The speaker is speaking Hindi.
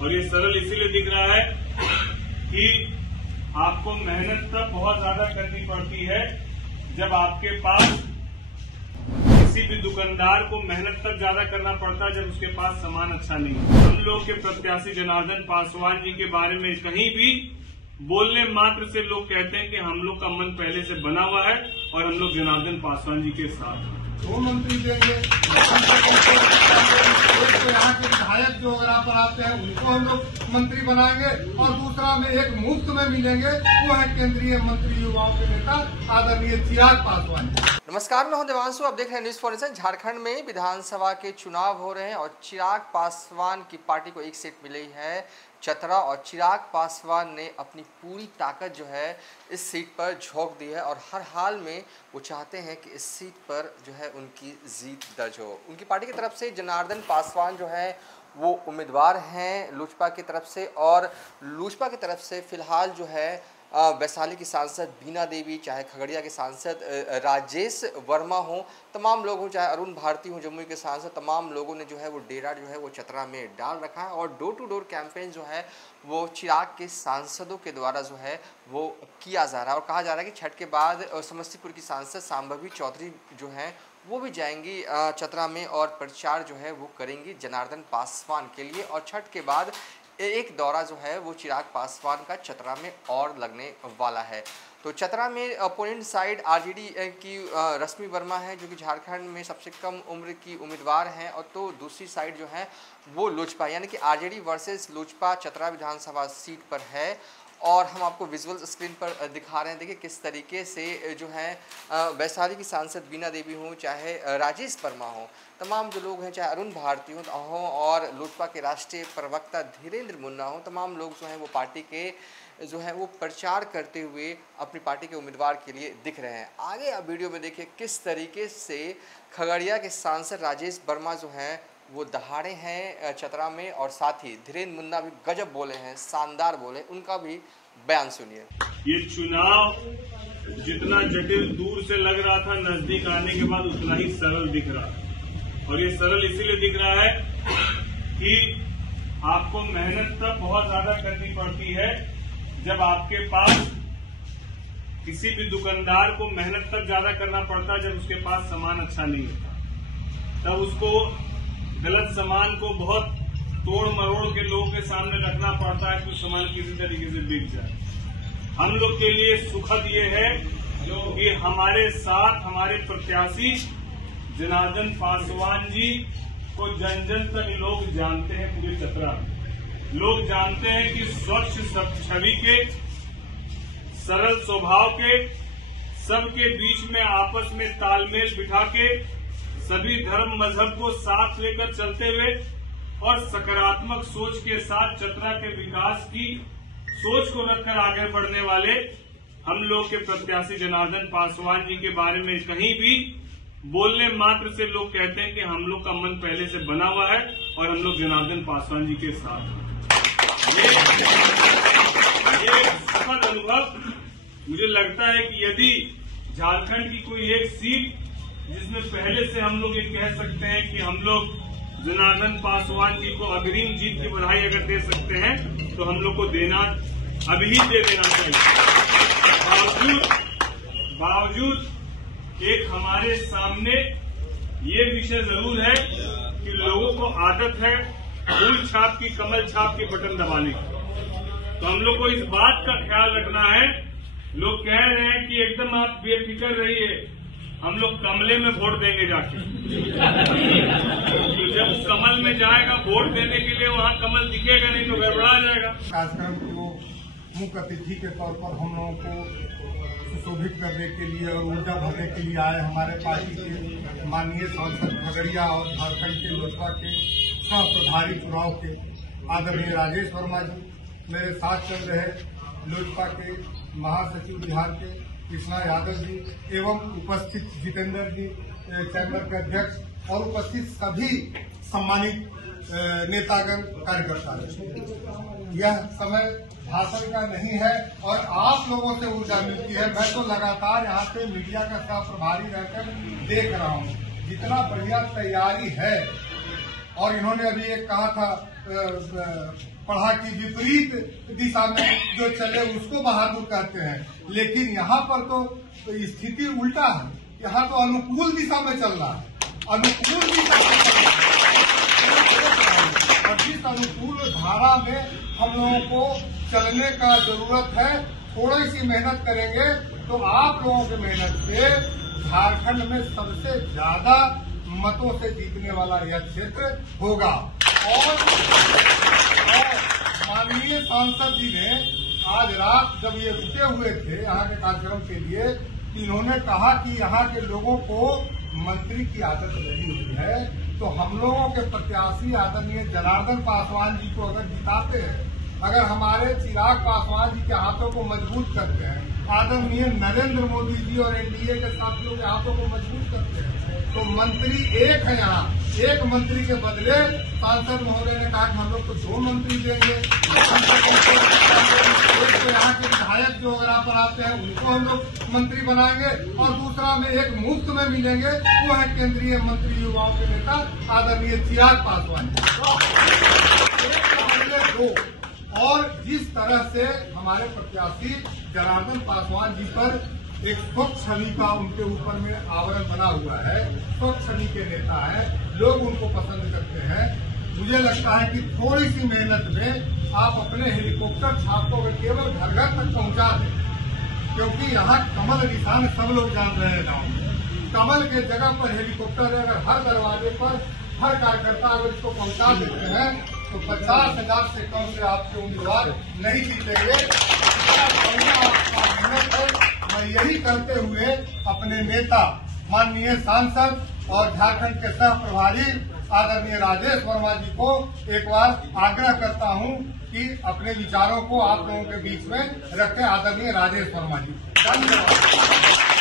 और ये सरल इसीलिए दिख रहा है कि आपको मेहनत तब बहुत ज्यादा करनी पड़ती है जब आपके पास, किसी भी दुकानदार को मेहनत तब ज्यादा करना पड़ता है जब उसके पास सामान अच्छा नहीं है। हम लोग के प्रत्याशी जनार्दन पासवान जी के बारे में कहीं भी बोलने मात्र से लोग कहते हैं कि हम लोग का मन पहले से बना हुआ है और हम लोग जनार्दन पासवान जी के साथ हैं। दो मंत्री देंगे, यहाँ के विधायक जो अगर आप बनाते हैं उनको हम लोग मंत्री बनाएंगे और दूसरा में एक मुफ्त में मिलेंगे, वो है केंद्रीय मंत्री युवाओं के नेता आदरणीय चिराग पासवान। नमस्कार, मैं हूं देवांशु। आप देख रहे हैं न्यूज फॉर नेशन। झारखंड में विधानसभा के चुनाव हो रहे हैं और चिराग पासवान की पार्टी को एक सीट मिली है चतरा, और चिराग पासवान ने अपनी पूरी ताकत जो है इस सीट पर झोंक दी है और हर हाल में वो चाहते हैं कि इस सीट पर जो है उनकी जीत दर्ज हो। उनकी पार्टी की तरफ से जनार्दन पासवान जो है वो उम्मीदवार हैं लोजपा की तरफ से, और लोजपा की तरफ से फिलहाल जो है वैशाली की सांसद बीना देवी, चाहे खगड़िया के सांसद राजेश वर्मा हो, तमाम लोग हों, चाहे अरुण भारती हो जमुई के सांसद, तमाम लोगों ने जो है वो डेरा जो है वो चतरा में डाल रखा है और डोर टू डोर कैंपेन जो है वो चिराग के सांसदों के द्वारा जो है वो किया जा रहा है। और कहा जा रहा है कि छठ के बाद समस्तीपुर की सांसद सांभवी चौधरी जो हैं वो भी जाएंगी चतरा में और प्रचार जो है वो करेंगी जनार्दन पासवान के लिए। और छठ के बाद एक दौरा जो है वो चिराग पासवान का चतरा में और लगने वाला है। तो चतरा में अपोनेंट साइड आरजेडी की रश्मि वर्मा है जो कि झारखंड में सबसे कम उम्र की उम्मीदवार हैं, और तो दूसरी साइड जो है वो लोजपा, यानी कि आरजेडी वर्सेस लोजपा चतरा विधानसभा सीट पर है। और हम आपको विजुअल स्क्रीन पर दिखा रहे हैं। देखिए किस तरीके से जो है वैशाली की सांसद बीना देवी हों, चाहे राजेश वर्मा हो, तमाम जो लोग हैं, चाहे अरुण भारती हों और लोजपा के राष्ट्रीय प्रवक्ता धीरेन्द्र मुन्ना हो, तमाम लोग जो हैं वो पार्टी के जो है वो प्रचार करते हुए अपनी पार्टी के उम्मीदवार के लिए दिख रहे हैं। आगे आप वीडियो में देखिए किस तरीके से खगड़िया के सांसद राजेश वर्मा जो हैं वो दहाड़े हैं चतरा में, और साथ ही धीरेन्द्र मुन्ना भी गजब बोले हैं, शानदार बोले, उनका भी बयान सुनिए। ये चुनाव जितना जटिल दूर से लग रहा था, नजदीक आने के बाद उतना ही सरल दिख रहा है। और ये सरल इसीलिए दिख रहा है कि आपको मेहनत तब बहुत ज्यादा करनी पड़ती है जब आपके पास, किसी भी दुकानदार को मेहनत तब ज्यादा करना पड़ता है जब उसके पास सामान अच्छा नहीं होता। तब उसको गलत सामान को बहुत तोड़ मरोड़ के लोगों के सामने रखना पड़ता है, कुछ सामान किसी तरीके से बिक जाए। हम लोग के लिए सुखद ये है कि हमारे साथ हमारे प्रत्याशी जनार्दन पासवान जी को जन जन तक लोग जानते हैं। पूरे चतरा लोग जानते हैं कि स्वच्छ छवि के, सरल स्वभाव के, सबके बीच में आपस में तालमेल बिठा के, सभी धर्म मजहब को साथ लेकर चलते हुए और सकारात्मक सोच के साथ चतरा के विकास की सोच को रखकर आगे बढ़ने वाले हम लोग के प्रत्याशी जनार्दन पासवान जी के बारे में कहीं भी बोलने मात्र से लोग कहते हैं कि हम लोग का मन पहले से बना हुआ है और हम लोग जनार्दन पासवान जी के साथ हैं। ये सुखद अनुभव मुझे लगता है कि यदि झारखंड की कोई एक सीट जिसमें पहले से हम लोग ये कह सकते हैं कि हम लोग जनार्दन पासवान जी को अग्रिम जीत की बधाई अगर दे सकते हैं तो हम लोग को देना, अभी ही दे देना चाहिए। बावजूद एक हमारे सामने ये विषय जरूर है कि लोगों को आदत है फूल छाप की, कमल छाप की बटन दबाने की। तो हम लोग को इस बात का ख्याल रखना है। लोग कह रहे हैं कि एकदम आप बेफिक्र रहिए, हम लोग कमले में वोट देंगे जाके। तो जब कमल में जाएगा वोट देने के लिए, वहाँ कमल दिखेगा नहीं तो गड़बड़ा जाएगा। कार्यक्रम को मुख्य अतिथि के तौर पर हम लोगों को सुशोभित करने के लिए और ऊर्जा भरने के लिए आए हमारे पार्टी के माननीय सांसद खगड़िया और झारखंड के लोजपा के सह प्रभारी चुनाव के आदरणीय राजेश वर्मा जी, मेरे साथ चल रहे लोजपा के महासचिव बिहार के कृष्णा यादव जी एवं उपस्थित जितेंद्र जी चैम्बर के अध्यक्ष और उपस्थित सभी सम्मानित नेतागण कार्यकर्ता। यह समय भाषण का नहीं है और आप लोगों से ऊर्जा मिलती है। मैं तो लगातार यहाँ पे मीडिया का सह प्रभारी रहकर देख रहा हूँ, जितना बढ़िया तैयारी है और इन्होंने अभी एक कहा था पढ़ा कि विपरीत दिशा में जो चले उसको बहादुर कहते हैं, लेकिन यहाँ पर तो स्थिति उल्टा है। यहाँ तो अनुकूल दिशा में चल रहा है, अनुकूल दिशा में चल रहा है। और जिस अनुकूल धारा में हम लोगों को चलने का जरूरत है, थोड़ी सी मेहनत करेंगे तो आप लोगों की मेहनत से झारखंड में सबसे ज्यादा मतों से जीतने वाला यह क्षेत्र होगा। और माननीय सांसद जी ने आज रात जब ये रुके हुए थे यहाँ के कार्यक्रम के लिए, इन्होंने कहा कि यहाँ के लोगों को मंत्री की आदत लगी हुई है, तो हम लोगों के प्रत्याशी आदरणीय जनार्दन पासवान जी को अगर जिताते हैं, अगर हमारे चिराग पासवान जी के हाथों को मजबूत करते हैं, आदरणीय नरेंद्र मोदी जी और एनडीए के साथियों के हाथों को मजबूत करते हैं, तो मंत्री एक है। यहाँ एक मंत्री के बदले सांसद महोदय ने कहा कि हम लोग को 2 मंत्री देंगे। एक तो यहाँ के विधायक जो अगर आप बनाते हैं उनको हम लोग मंत्री बनाएंगे, और दूसरा में एक मुफ्त में मिलेंगे, वो है केंद्रीय मंत्री युवाओं के नेता आदरणीय चिराग पासवान जी। और जिस तरह से हमारे प्रत्याशी जनार्दन पासवान जी पर एक स्वच्छ छवि का उनके ऊपर में आवरण बना हुआ है, स्वच्छ छवि के नेता है, लोग उनको पसंद करते हैं। मुझे लगता है कि थोड़ी सी मेहनत में आप अपने हेलीकॉप्टर छापों को केवल घर घर तक पहुंचा दें, क्योंकि यहाँ कमल निशान सब लोग जान रहे हैं गाँव में। कमल के जगह पर हेलीकॉप्टर है, अगर हर दरवाजे पर हर कार्यकर्ता अगर इसको पहुंचा देते हैं तो 50,000 से कम से आपके उम्मीदवार नहीं जीतेंगे। मैं यही करते हुए अपने नेता माननीय सांसद और झारखंड के सह प्रभारी आदरणीय राजेश वर्मा जी को एक बार आग्रह करता हूं कि अपने विचारों को आप लोगों के बीच में रखें। आदरणीय राजेश वर्मा जी, धन्यवाद।